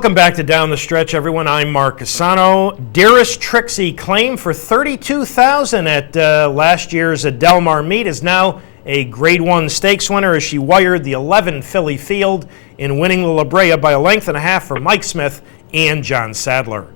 Welcome back to Down the Stretch, everyone. I'm Mark Cassano. Dearest Trixie, claim for $32,000 at last year's Del Mar meet, is now a Grade 1 stakes winner as she wired the 11 Philly field in winning the La Brea by a length and a half for Mike Smith and John Sadler.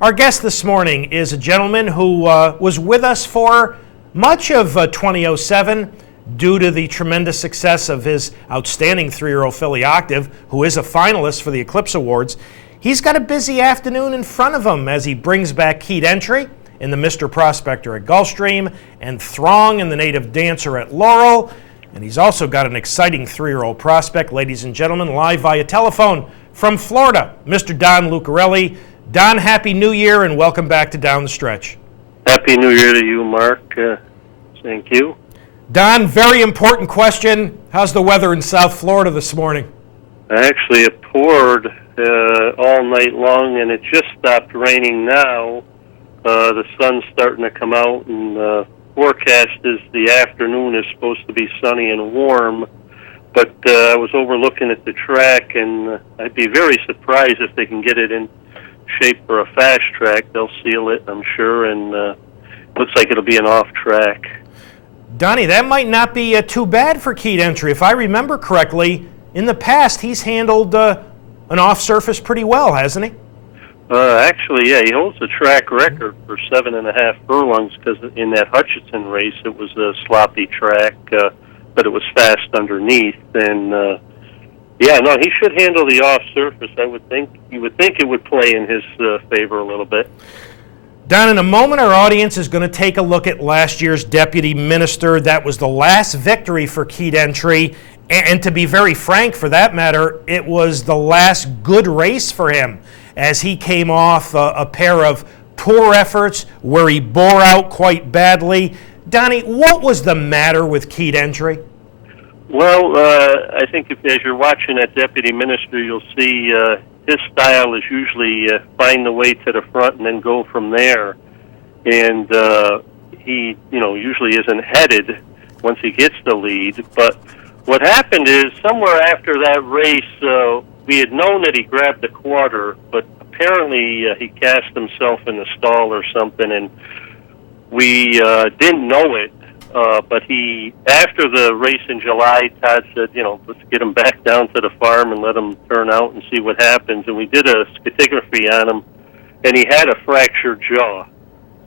Our guest this morning is a gentleman who was with us for much of 2007 due to the tremendous success of his outstanding 3-year-old filly Octave, who is a finalist for the Eclipse Awards. He's got a busy afternoon in front of him as he brings back Keyed Entry in the Mr. Prospector at Gulfstream and Throng in the Native Dancer at Laurel. And he's also got an exciting 3-year-old prospect, ladies and gentlemen, live via telephone from Florida, Mr. Don Lucarelli. Don, Happy New Year and welcome back to Down the Stretch. Happy New Year to you, Mark. Thank you. Don, very important question. How's the weather in South Florida this morning? Actually, it poured all night long, and it just stopped raining now. The sun's starting to come out, and the forecast is the afternoon is supposed to be sunny and warm. But I was overlooking at the track, and I'd be very surprised if they can get it in shape for a fast track. They'll seal it, I'm sure, and looks like it'll be an off track. Donnie, that might not be too bad for Keyed Entry. If I remember correctly, in the past he's handled an off-surface pretty well, hasn't he? Actually, yeah, he holds the track record for 7.5 furlongs because in that Hutchinson race it was a sloppy track, but it was fast underneath. And yeah, no, he should handle the off-surface. I would think you would think it would play in his favor a little bit. Don, in a moment, our audience is going to take a look at last year's Deputy Minister. That was the last victory for Keyed Entry. And to be very frank, for that matter, it was the last good race for him as he came off a pair of poor efforts where he bore out quite badly. Donnie, what was the matter with Keyed Entry? Well, I think as you're watching that Deputy Minister, you'll see his style is usually find the way to the front and then go from there. And he, usually isn't headed once he gets the lead. But what happened is somewhere after that race, we had known that he grabbed the quarter, but apparently he cast himself in the stall or something, and we didn't know it. But after the race in July, Todd said, let's get him back down to the farm and let him turn out and see what happens. And we did a scintigraphy on him, and he had a fractured jaw.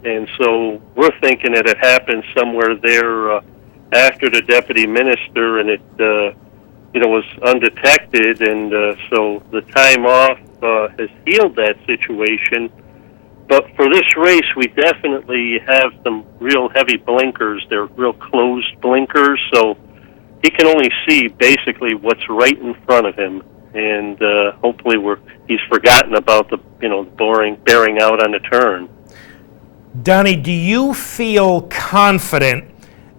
And so we're thinking that it happened somewhere there after the Deputy Minister, and it, was undetected. And so the time off has healed that situation. But for this race, we definitely have some real heavy blinkers. They're real closed blinkers, so he can only see basically what's right in front of him. And hopefully he's forgotten about the bearing out on the turn. Donnie, do you feel confident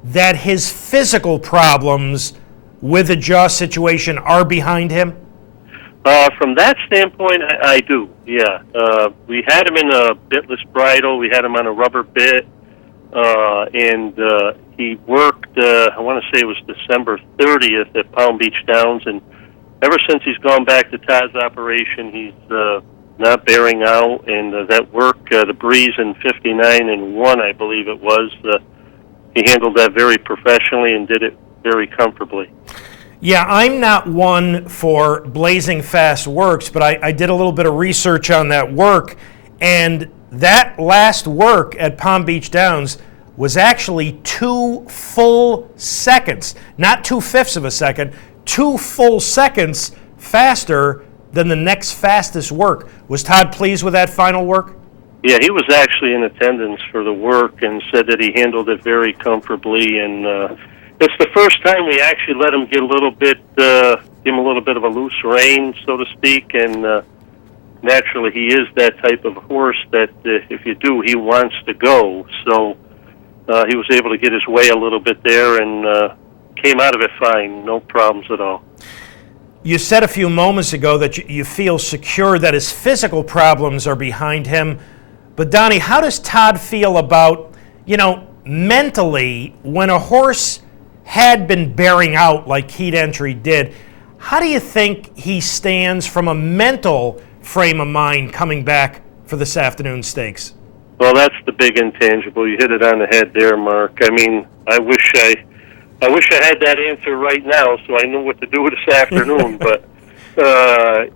that his physical problems with the jaw situation are behind him? From that standpoint, I do, yeah. We had him in a bitless bridle. We had him on a rubber bit, and he worked, I want to say it was December 30th at Palm Beach Downs, and ever since he's gone back to Todd's operation, he's not bearing out, and that work, the Breeze in 59-1, I believe it was, he handled that very professionally and did it very comfortably. Yeah, I'm not one for blazing fast works, but I did a little bit of research on that work, and that last work at Palm Beach Downs was actually 2 full seconds, not 2/5 of a second, 2 full seconds faster than the next fastest work. Was Todd pleased with that final work? Yeah, he was actually in attendance for the work and said that he handled it very comfortably, and it's the first time we actually let him get a little bit, give him a little bit of a loose rein, so to speak, and naturally he is that type of horse that if you do, he wants to go. So he was able to get his way a little bit there and came out of it fine, no problems at all. You said a few moments ago that you feel secure that his physical problems are behind him, but Donnie, how does Todd feel about, mentally, when a horse had been bearing out like Keyed Entry did, how do you think he stands from a mental frame of mind coming back for this afternoon stakes? Well, that's the big intangible. You hit it on the head there, Mark. I mean, I wish I had that answer right now, so I knew what to do this afternoon. But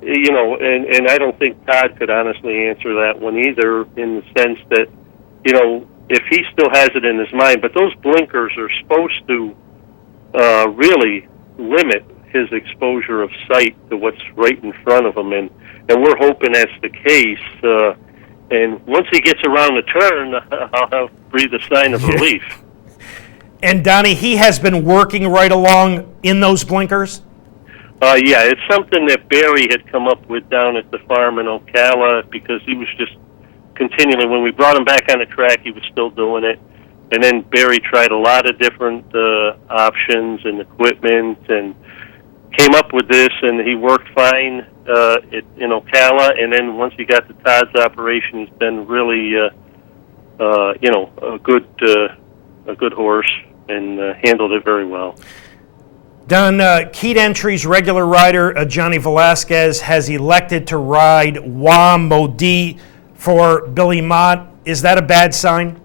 you know, and I don't think Todd could honestly answer that one either, in the sense that, you know, if he still has it in his mind, but those blinkers are supposed to really limit his exposure of sight to what's right in front of him, and we're hoping that's the case. And once he gets around the turn, I'll breathe a sign of relief. And Donnie, he has been working right along in those blinkers? Yeah, it's something that Barry had come up with down at the farm in Ocala, because he was just continually, when we brought him back on the track, he was still doing it. And then Barry tried a lot of different options and equipment and came up with this, and he worked fine in Ocala. And then once he got to Todd's operation, he's been really, you know, a good horse, and handled it very well. Don, Keat Entry's regular rider, Johnny Velasquez, has elected to ride Wa Maudit for Billy Mott. Is that a bad sign?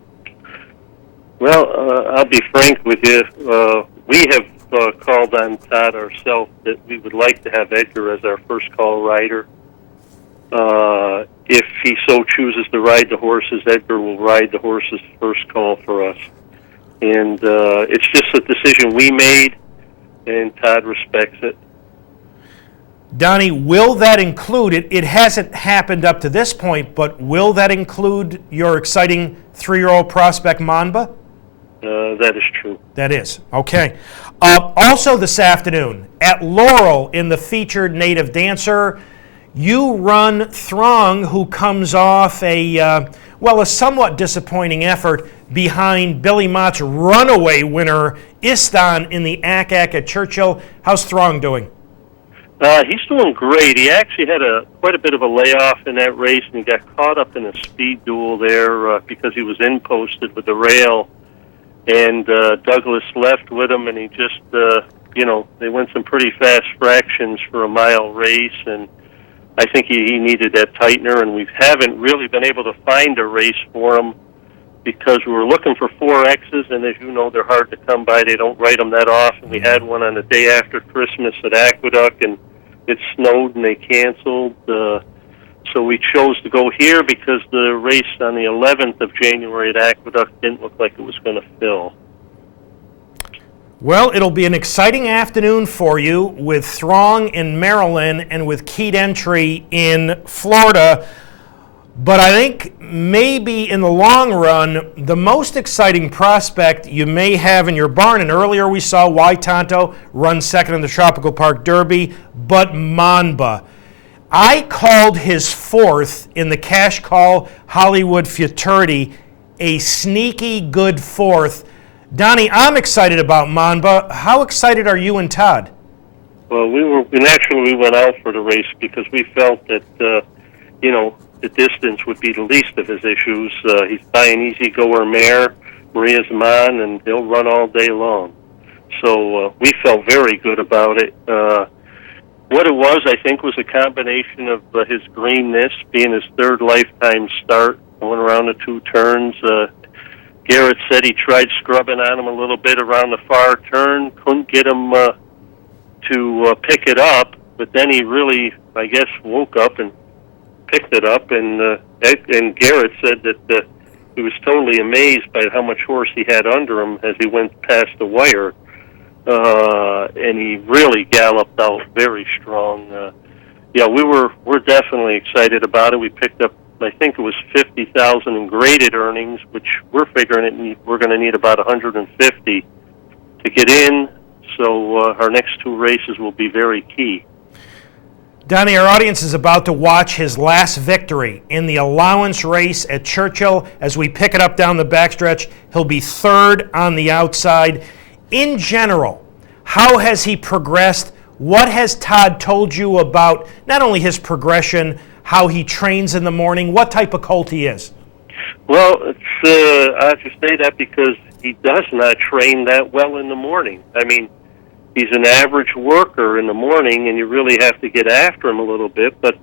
Well, I'll be frank with you. We have called on Todd ourselves that we would like to have Edgar as our first call rider. If he so chooses to ride the horses, Edgar will ride the horses first call for us. And it's just a decision we made, and Todd respects it. Donnie, will that include, it hasn't happened up to this point, but will that include your exciting 3-year-old prospect, Manba? That is true. That is. Okay. Also this afternoon, at Laurel in the featured native dancer, you run Throng, who comes off a somewhat disappointing effort behind Billy Mott's runaway winner, Istan, in the ACAC at Churchill. How's Throng doing? He's doing great. He actually had quite a bit of a layoff in that race, and he got caught up in a speed duel there because he was in-posted with the rail. And Douglas left with him, and he just, you know, they went some pretty fast fractions for a mile race, and I think he needed that tightener, and we haven't really been able to find a race for him because we were looking for 4Xs, and as you know, they're hard to come by. They don't write them that often. We had one on the day after Christmas at Aqueduct, and it snowed, and they canceled. So we chose to go here because the race on the 11th of January at Aqueduct didn't look like it was going to fill. Well, it'll be an exciting afternoon for you with Throng in Maryland and with Keat Entry in Florida. But I think maybe in the long run, the most exciting prospect you may have in your barn, and earlier we saw Tonto run second in the Tropical Park Derby, but Manba. I called his fourth in the Cash Call Hollywood Futurity a sneaky good fourth. Donnie, I'm excited about Manba. How excited are you and Todd? Well, we went out for the race because we felt that, you know, the distance would be the least of his issues. He's by an easy-goer mare, Maria's man, and he'll run all day long. So we felt very good about it. What it was, I think, was a combination of his greenness, being his third lifetime start, going around the 2 turns. Garrett said he tried scrubbing on him a little bit around the far turn, couldn't get him to pick it up, but then he really, I guess, woke up and picked it up, and Garrett said that he was totally amazed by how much horse he had under him as he went past the wire. And he really galloped out very strong. Yeah, we're definitely excited about it. We picked up, I think it was 50,000 in graded earnings, which we're figuring we're going to need about 150 to get in. So our next 2 races will be very key. Donnie, our audience is about to watch his last victory in the allowance race at Churchill. As we pick it up down the backstretch, he'll be third on the outside. In general, how has he progressed? What has Todd told you about not only his progression, how he trains in the morning, what type of colt he is? Well, I have to say that because he does not train that well in the morning. I mean, he's an average worker in the morning, and you really have to get after him a little bit. But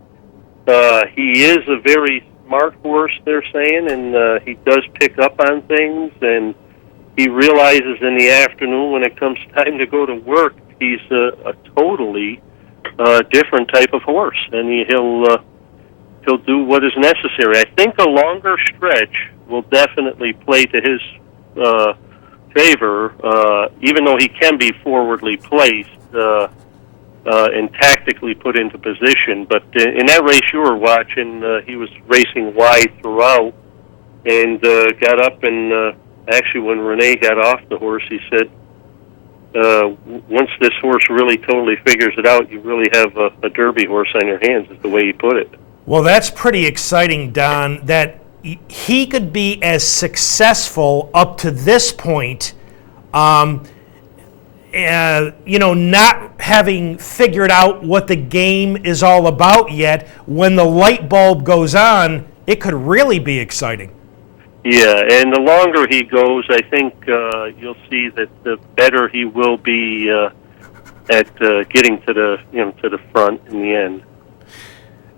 He is a very smart horse, they're saying, and he does pick up on things, and he realizes in the afternoon when it comes time to go to work, he's a totally different type of horse, and he'll do what is necessary. I think a longer stretch will definitely play to his favor, even though he can be forwardly placed and tactically put into position. But in that race you were watching, he was racing wide throughout and got up and actually when Renee got off the horse, he said, once this horse really totally figures it out, you really have a Derby horse on your hands, is the way he put it. Well, that's pretty exciting, Don, that he could be as successful up to this point, not having figured out what the game is all about yet. When the light bulb goes on, it could really be exciting. Yeah, and the longer he goes, I think you'll see that the better he will be at getting to the front in the end.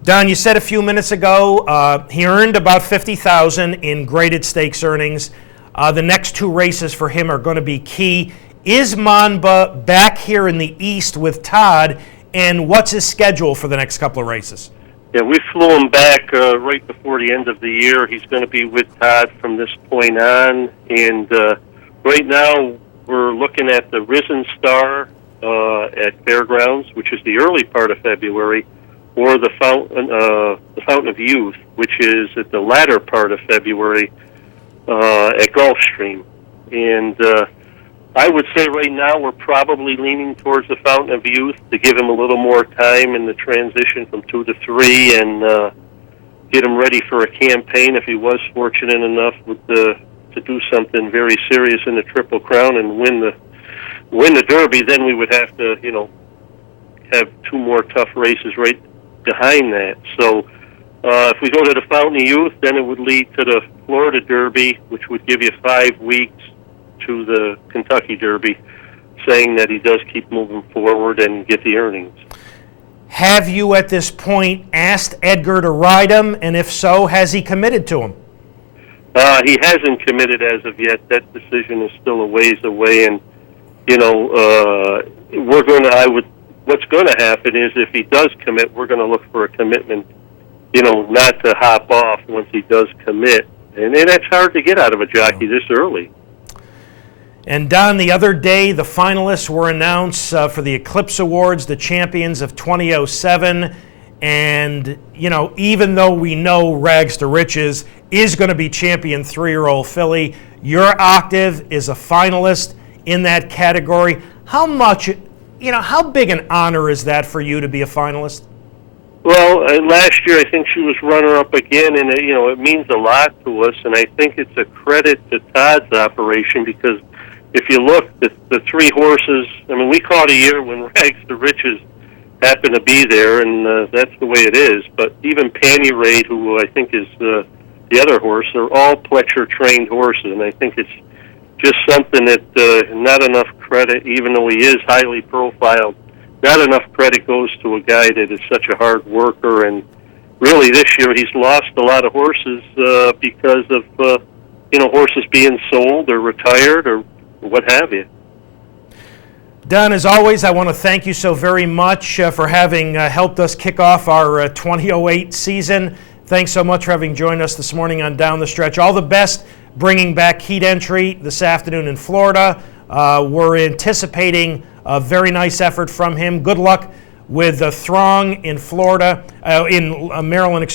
Don, you said a few minutes ago he earned about $50,000 in graded stakes earnings. The next two races for him are going to be key. Is Mamba back here in the East with Todd, and what's his schedule for the next couple of races? Yeah, we flew him back right before the end of the year. He's going to be with Todd from this point on, and right now we're looking at the Risen Star at Fairgrounds, which is the early part of February, or the Fountain of Youth, which is at the latter part of February at Gulfstream. And I would say right now we're probably leaning towards the Fountain of Youth to give him a little more time in the transition from 2 to 3 and get him ready for a campaign if he was fortunate enough to do something very serious in the Triple Crown and win the Derby. Then we would have to, have two more tough races right behind that. So if we go to the Fountain of Youth, then it would lead to the Florida Derby, which would give you 5 weeks to the Kentucky Derby, saying that he does keep moving forward and get the earnings. Have you at this point asked Edgar to ride him, and if so, has he committed to him? He hasn't committed as of yet. That decision is still a ways away, and what's going to happen is if he does commit, we're going to look for a commitment, not to hop off once he does commit. And that's hard to get out of a jockey this early. And Don, the other day, the finalists were announced for the Eclipse Awards, the champions of 2007. And, even though we know Rags to Riches is going to be champion 3-year-old filly, your Octave is a finalist in that category. How much, how big an honor is that for you to be a finalist? Well, last year I think she was runner-up again, and it means a lot to us, and I think it's a credit to Todd's operation because if you look, the 3 horses, we caught a year when Rags to Riches happened to be there, and that's the way it is, but even Panny Raid, who I think is the other horse, they're all Pletcher-trained horses, and I think it's just something that not enough credit, even though he is highly profiled, not enough credit goes to a guy that is such a hard worker. And really this year he's lost a lot of horses because of horses being sold or retired or what have you. Don, as always, I want to thank you so very much for having helped us kick off our 2008 season. Thanks so much for having joined us this morning on Down the Stretch. All the best bringing back heat entry this afternoon in Florida. We're anticipating a very nice effort from him. Good luck with the Throng in Florida, in Maryland,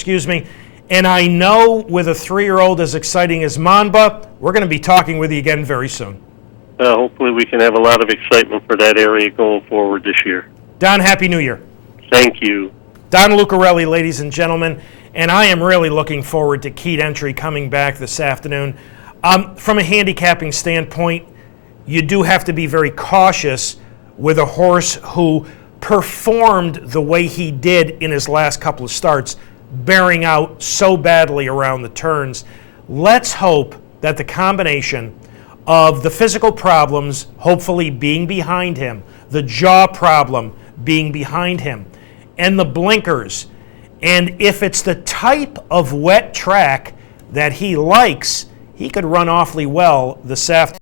And I know with a 3-year-old as exciting as Mamba, we're going to be talking with you again very soon. Hopefully we can have a lot of excitement for that area going forward this year. Don, Happy New Year. Thank you. Don Lucarelli, ladies and gentlemen, and I am really looking forward to Keat Entry coming back this afternoon. From a handicapping standpoint, you do have to be very cautious with a horse who performed the way he did in his last couple of starts, bearing out so badly around the turns. Let's hope that the combination of the physical problems hopefully being behind him, the jaw problem being behind him, and the blinkers, And if it's the type of wet track that he likes, he could run awfully well this afternoon.